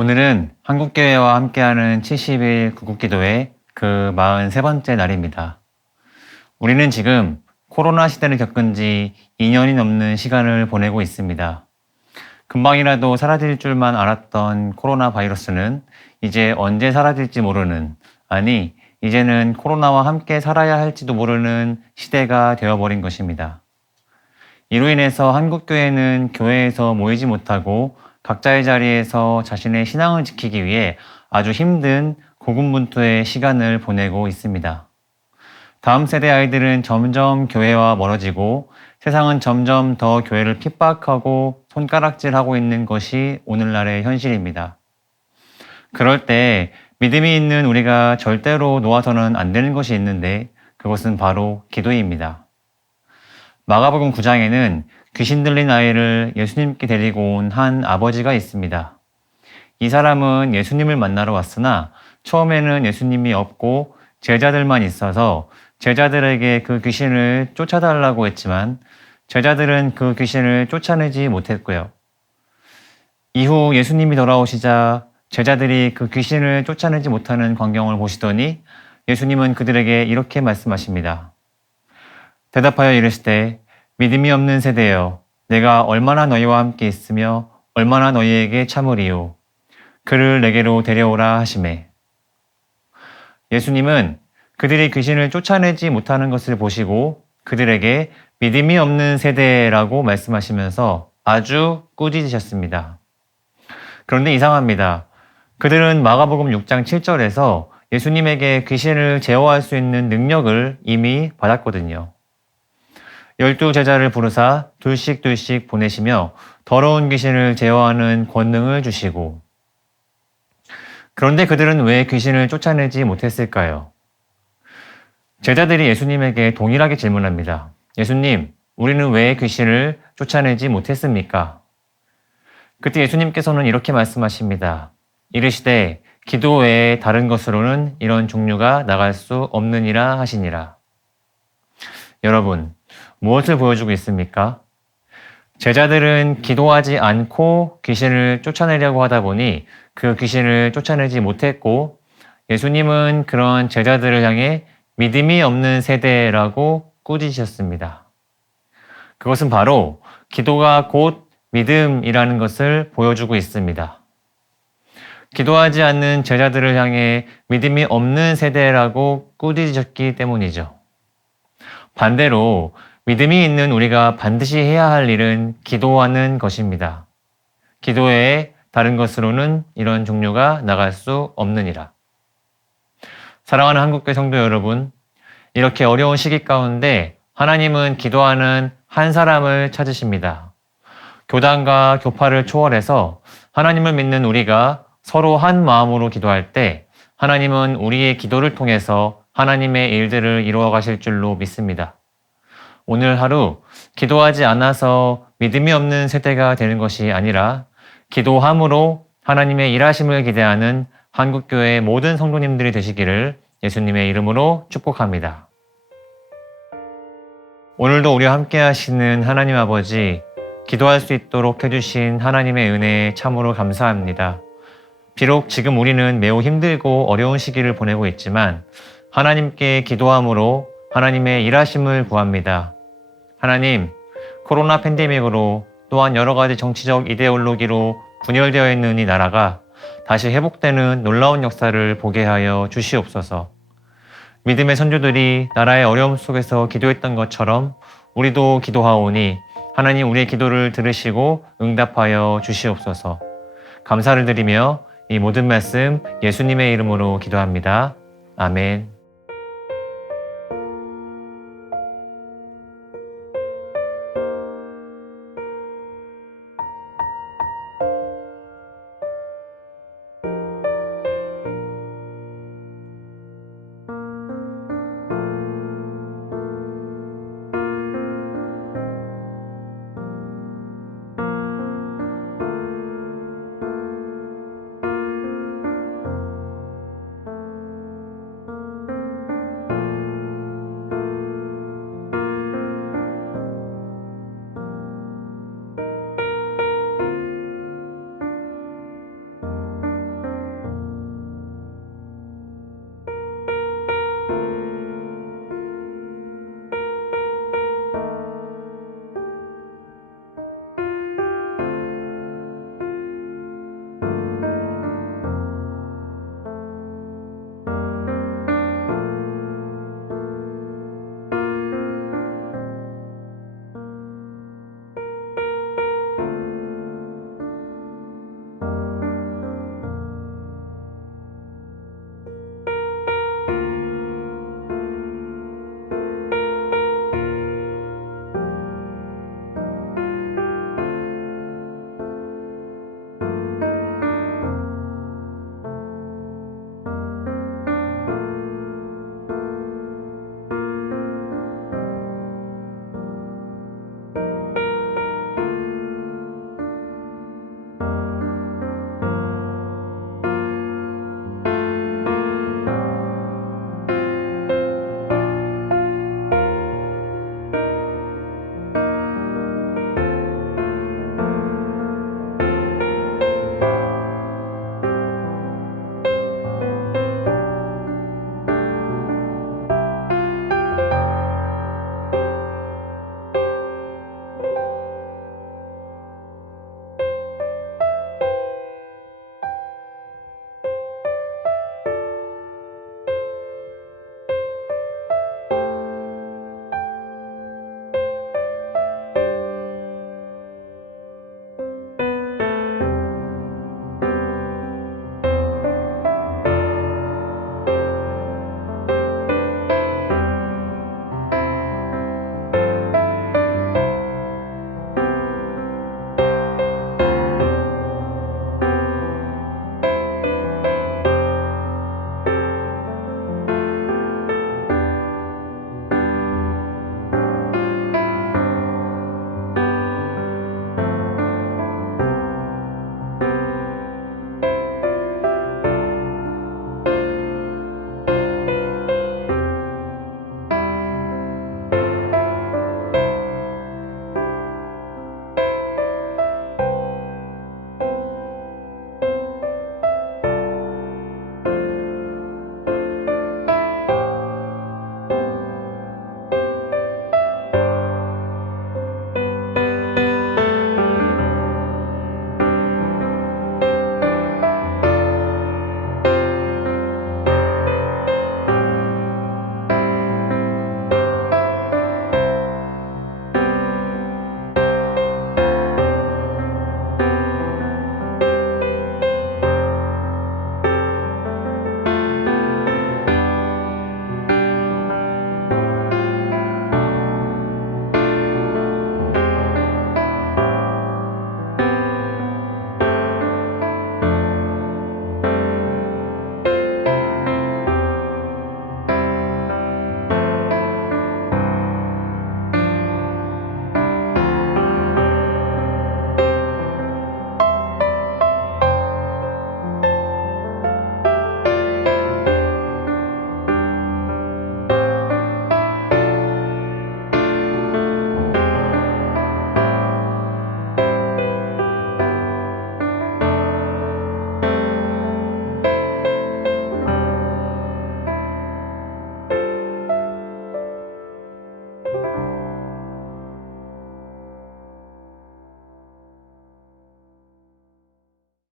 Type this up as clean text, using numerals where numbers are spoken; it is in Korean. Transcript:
오늘은 한국교회와 함께하는 70일 구국기도회 그 43번째 날입니다. 우리는 지금 코로나 시대를 겪은 지 2년이 넘는 시간을 보내고 있습니다. 금방이라도 사라질 줄만 알았던 코로나 바이러스는 이제 언제 사라질지 모르는, 아니, 이제는 코로나와 함께 살아야 할지도 모르는 시대가 되어버린 것입니다. 이로 인해서 한국교회는 교회에서 모이지 못하고 각자의 자리에서 자신의 신앙을 지키기 위해 아주 힘든 고군분투의 시간을 보내고 있습니다. 다음 세대 아이들은 점점 교회와 멀어지고 세상은 점점 더 교회를 핍박하고 손가락질하고 있는 것이 오늘날의 현실입니다. 그럴 때 믿음이 있는 우리가 절대로 놓아서는 안 되는 것이 있는데 그것은 바로 기도입니다. 마가복음 9장에는 귀신 들린 아이를 예수님께 데리고 온 한 아버지가 있습니다. 이 사람은 예수님을 만나러 왔으나 처음에는 예수님이 없고 제자들만 있어서 제자들에게 그 귀신을 쫓아달라고 했지만 제자들은 그 귀신을 쫓아내지 못했고요. 이후 예수님이 돌아오시자 제자들이 그 귀신을 쫓아내지 못하는 광경을 보시더니 예수님은 그들에게 이렇게 말씀하십니다. 대답하여 이르시되 믿음이 없는 세대여 내가 얼마나 너희와 함께 있으며 얼마나 너희에게 참으리요 그를 내게로 데려오라 하시매. 예수님은 그들이 귀신을 쫓아내지 못하는 것을 보시고 그들에게 믿음이 없는 세대라고 말씀하시면서 아주 꾸짖으셨습니다. 그런데 이상합니다. 그들은 마가복음 6장 7절에서 예수님에게 귀신을 제어할 수 있는 능력을 이미 받았거든요. 12제자를 부르사 둘씩 보내시며 더러운 귀신을 제어하는 권능을 주시고. 그런데 그들은 왜 귀신을 쫓아내지 못했을까요? 제자들이 예수님에게 동일하게 질문합니다. 예수님, 우리는 왜 귀신을 쫓아내지 못했습니까? 그때 예수님께서는 이렇게 말씀하십니다. 이르시되 기도 외에 다른 것으로는 이런 종류가 나갈 수 없느니라 하시니라. 여러분, 무엇을 보여주고 있습니까? 제자들은 기도하지 않고 귀신을 쫓아내려고 하다 보니 그 귀신을 쫓아내지 못했고 예수님은 그런 제자들을 향해 믿음이 없는 세대라고 꾸짖으셨습니다. 그것은 바로 기도가 곧 믿음이라는 것을 보여주고 있습니다. 기도하지 않는 제자들을 향해 믿음이 없는 세대라고 꾸짖으셨기 때문이죠. 반대로 믿음이 있는 우리가 반드시 해야 할 일은 기도하는 것입니다. 기도 외에 다른 것으로는 이런 종류가 나갈 수 없느니라. 사랑하는 한국교회 성도 여러분, 이렇게 어려운 시기 가운데 하나님은 기도하는 한 사람을 찾으십니다. 교단과 교파를 초월해서 하나님을 믿는 우리가 서로 한 마음으로 기도할 때 하나님은 우리의 기도를 통해서 하나님의 일들을 이루어 가실 줄로 믿습니다. 오늘 하루 기도하지 않아서 믿음이 없는 세대가 되는 것이 아니라 기도함으로 하나님의 일하심을 기대하는 한국교회의 모든 성도님들이 되시기를 예수님의 이름으로 축복합니다. 오늘도 우리와 함께 하시는 하나님 아버지, 기도할 수 있도록 해주신 하나님의 은혜에 참으로 감사합니다. 비록 지금 우리는 매우 힘들고 어려운 시기를 보내고 있지만 하나님께 기도함으로 하나님의 일하심을 구합니다. 하나님, 코로나 팬데믹으로 또한 여러 가지 정치적 이데올로기로 분열되어 있는 이 나라가 다시 회복되는 놀라운 역사를 보게 하여 주시옵소서. 믿음의 선조들이 나라의 어려움 속에서 기도했던 것처럼 우리도 기도하오니 하나님 우리의 기도를 들으시고 응답하여 주시옵소서. 감사를 드리며 이 모든 말씀 예수님의 이름으로 기도합니다. 아멘.